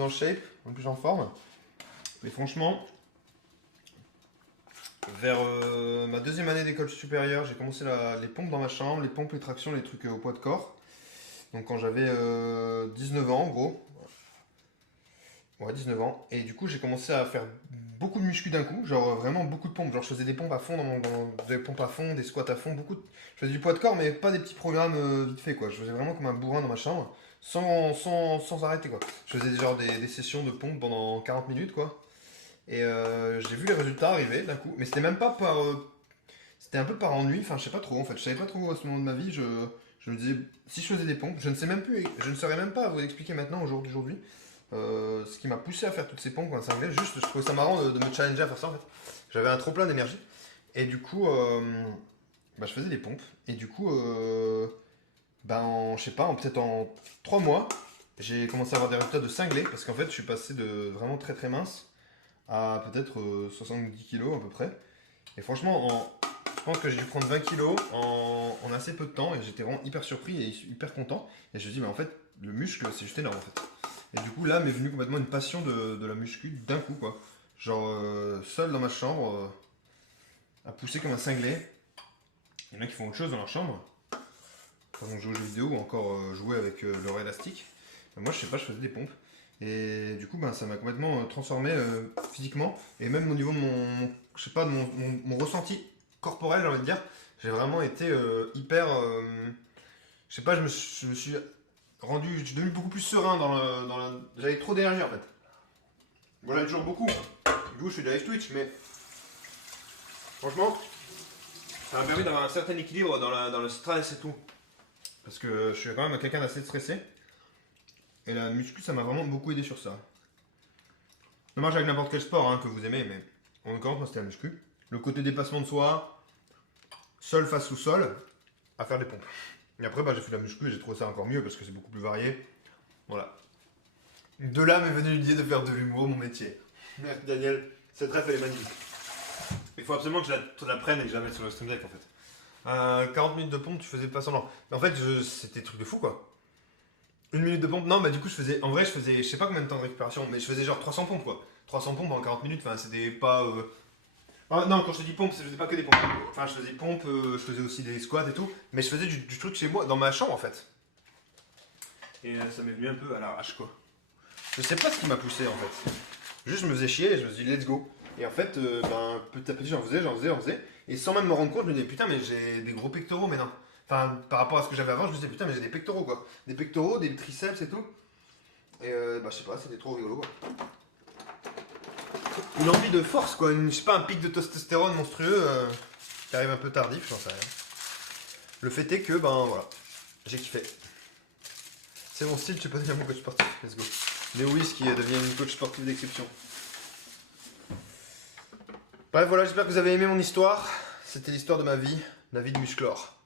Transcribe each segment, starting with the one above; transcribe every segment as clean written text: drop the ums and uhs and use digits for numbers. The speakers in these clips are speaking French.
en shape, en plus en forme. Mais franchement, vers ma deuxième année d'école supérieure, j'ai commencé les pompes dans ma chambre, les pompes, les tractions, les trucs au poids de corps. Donc quand j'avais 19 ans en gros. Ouais, 19 ans. Et du coup, j'ai commencé à faire beaucoup de muscu d'un coup, genre vraiment beaucoup de pompes. Genre, je faisais des pompes à fond, des pompes à fond, des squats à fond, Je faisais du poids de corps, mais pas des petits programmes vite fait, quoi. Je faisais vraiment comme un bourrin dans ma chambre, sans arrêter, quoi. Je faisais genre des sessions de pompes pendant 40 minutes, quoi. Et j'ai vu les résultats arriver d'un coup. Mais c'était même pas par. C'était un peu par ennui, enfin, je sais pas trop, en fait. Je savais pas trop à ce moment de ma vie. Je me disais, si je faisais des pompes, je ne sais même plus, je ne saurais même pas vous expliquer maintenant, aujourd'hui. Ce qui m'a poussé à faire toutes ces pompes quand ça arrivait, juste je trouvais ça marrant de me challenger à faire ça en fait. J'avais un trop plein d'énergie. Et du coup, je faisais des pompes. Et du coup, je sais pas, peut-être en 3 mois, j'ai commencé à avoir des résultats de cinglé. Parce qu'en fait, je suis passé de vraiment très très mince à peut-être 70 kilos à peu près. Et franchement, je pense que j'ai dû prendre 20 kilos en assez peu de temps. Et j'étais vraiment hyper surpris et hyper content. Et je me dis, mais en fait, le muscle, c'est juste énorme en fait. Et du coup, là m'est venue complètement une passion de la muscu d'un coup, quoi. Genre, seul dans ma chambre, à pousser comme un cinglé. Il y en a qui font autre chose dans leur chambre, comme jouer aux jeux vidéo ou encore jouer avec leur élastique. Moi, je sais pas, je faisais des pompes. Et du coup, ça m'a complètement transformé physiquement. Et même au niveau de je sais pas, de mon ressenti corporel, j'ai envie de dire. J'ai vraiment été hyper. Je sais pas, je me suis je suis devenu beaucoup plus serein j'avais trop d'énergie en fait. Bon, j'en ai toujours beaucoup. Du coup, je fais du live Twitch, mais franchement, ça m'a permis d'avoir un certain équilibre dans le stress et tout. Parce que je suis quand même quelqu'un d'assez stressé. Et la muscu, ça m'a vraiment beaucoup aidé sur ça. Ça marche avec n'importe quel sport que vous aimez, mais en l'occurrence, moi, c'était la muscu. Le côté dépassement de soi, seul face au sol, à faire des pompes. Et après, j'ai fait la muscu et j'ai trouvé ça encore mieux parce que c'est beaucoup plus varié. Voilà. De là m'est venue l'idée de faire de l'humour mon métier. Merci Daniel, cette ref elle est magnifique. Il faut absolument que je la prenne et que je la mette sur le stream deck en fait. 40 minutes de pompe, tu faisais pas semblant. Mais en fait, c'était truc de fou quoi. Une minute de pompe, non, du coup, en vrai, je faisais, je sais pas combien de temps de récupération, mais je faisais genre 300 pompes quoi. 300 pompes en 40 minutes, enfin, c'était pas. Ah, non, quand je te dis pompe, je faisais pas que des pompes. Enfin, je faisais pompe, je faisais aussi des squats et tout, mais je faisais du truc chez moi, dans ma chambre en fait. Et ça m'est venu un peu à l'arrache quoi. Je sais pas ce qui m'a poussé en fait. Juste je me faisais chier et je me suis dit let's go. Et en fait, petit à petit j'en faisais. Et sans même me rendre compte, je me disais putain mais j'ai des gros pectoraux maintenant. Enfin par rapport à ce que j'avais avant, je me disais putain mais j'ai des pectoraux quoi. Des pectoraux, des triceps et tout. Et je sais pas, c'était trop rigolo quoi. Une envie de force quoi, je sais pas, un pic de testostérone monstrueux qui arrive un peu tardif, j'en sais rien. Le fait est que voilà, j'ai kiffé. C'est mon style, tu peux devenir mon coach sportif, let's go. Lewis qui devient une coach sportive d'exception. Bref, voilà, j'espère que vous avez aimé mon histoire. C'était l'histoire de ma vie de musclore.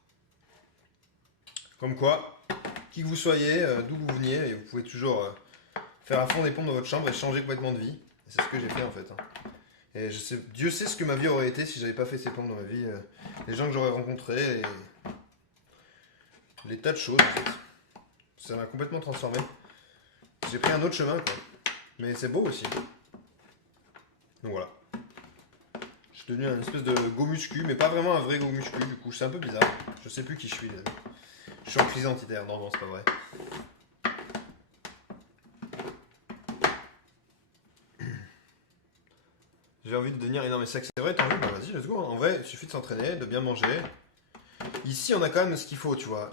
Comme quoi, qui que vous soyez, d'où vous veniez, et vous pouvez toujours faire à fond des pompes dans votre chambre et changer complètement de vie. Et c'est ce que j'ai fait en fait. Et Dieu sait ce que ma vie aurait été si j'avais pas fait ces pompes dans ma vie. Les gens que j'aurais rencontrés, et les tas de choses en fait. Ça m'a complètement transformé. J'ai pris un autre chemin quoi. Mais c'est beau aussi. Donc voilà. Je suis devenu un espèce de go muscu, mais pas vraiment un vrai go muscu, du coup c'est un peu bizarre. Je sais plus qui je suis. Je suis en crise identitaire, non, c'est pas vrai. J'ai envie de devenir énorme, mais c'est vrai, t'as envie, vas-y, let's go. En vrai, il suffit de s'entraîner, de bien manger. Ici, on a quand même ce qu'il faut, tu vois.